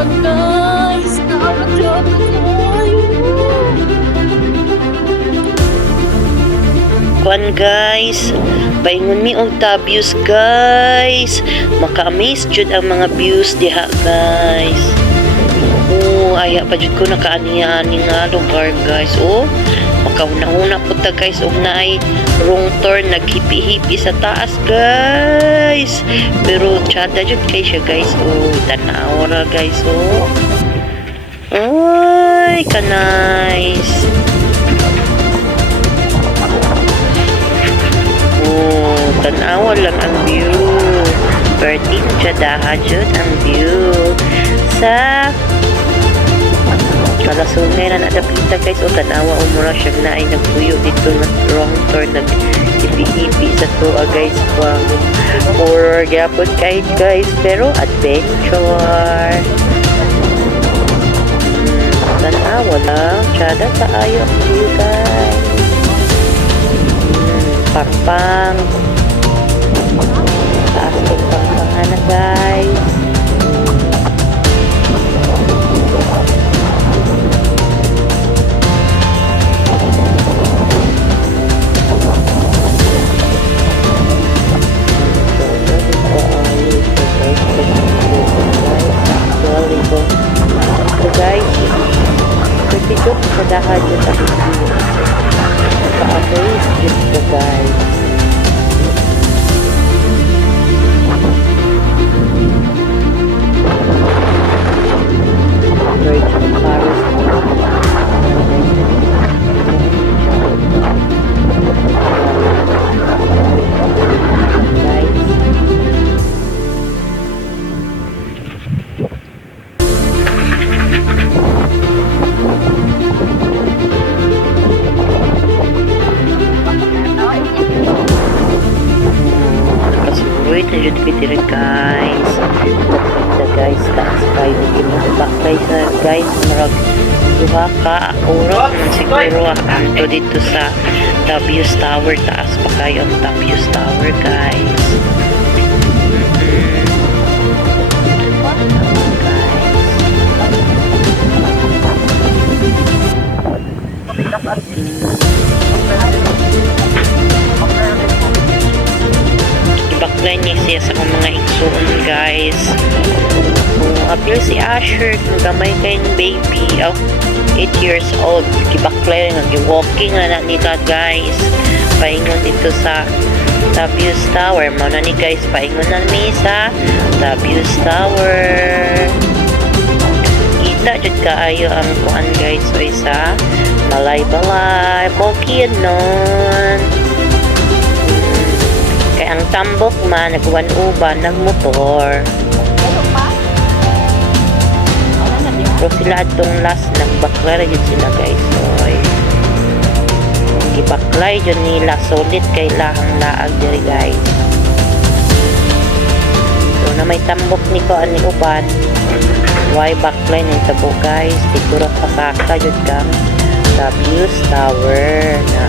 Kuan guys, nakakadyan tayo. Kuan guys, paingon mi og top views guys. Maka-amaze jud ang mga views diha guys. Aya pa jud ko nakaaniya-ani nga lugar guys. Makauna-una po ta guys og naay wrong turn naghipi-hipi sa taas guys. Pero tsada jud kay siya guys. Tanaw ra guys. Ay, ka-nice. Tanawa lang ang view. Pertin tsadaha jud ang view. Sa kalasungay na nadapita guys. Tanawa umura siya na ay nagpuyo dito na wrong turn nag-ipi-ipi sa tuwa guys. Horror gyapon kahit guys, pero adventure. Tanawa lang tsada sa ayo ang view guys. Pangpang taas ng pangpangan na guys. So guys, pretty good sa dahan yung takip ka-amaze dito guys. Virgin Paris wait na jud kitira guys. Ganda guys, taas kayo back guys guys, marag duha ka oras siguro ato dito sa W's Tower. Taas pa kayo ang W's Tower guys. Backline niya siya sa mga igsoon guys. Appear si Asher kung gamay kayong baby 8 years old. Backline nga walking na nila guys. Paingon dito sa W's Tower. Mauna ni guys, paingon na mi sa W's Tower. Kita jud kaayo ang kuan guys. So isa malay-balay bokid nun. Kaya ang tambok man nagwan-uban nagmotor. Pero sila atong last nagbaklay yun sila guys. Gibaklay yun nila solid kay lahang laag diri guys. So na may tambok ni ko ani uban. Why backline ni tabo guys? Siguro pasaka jud kang W's Tower na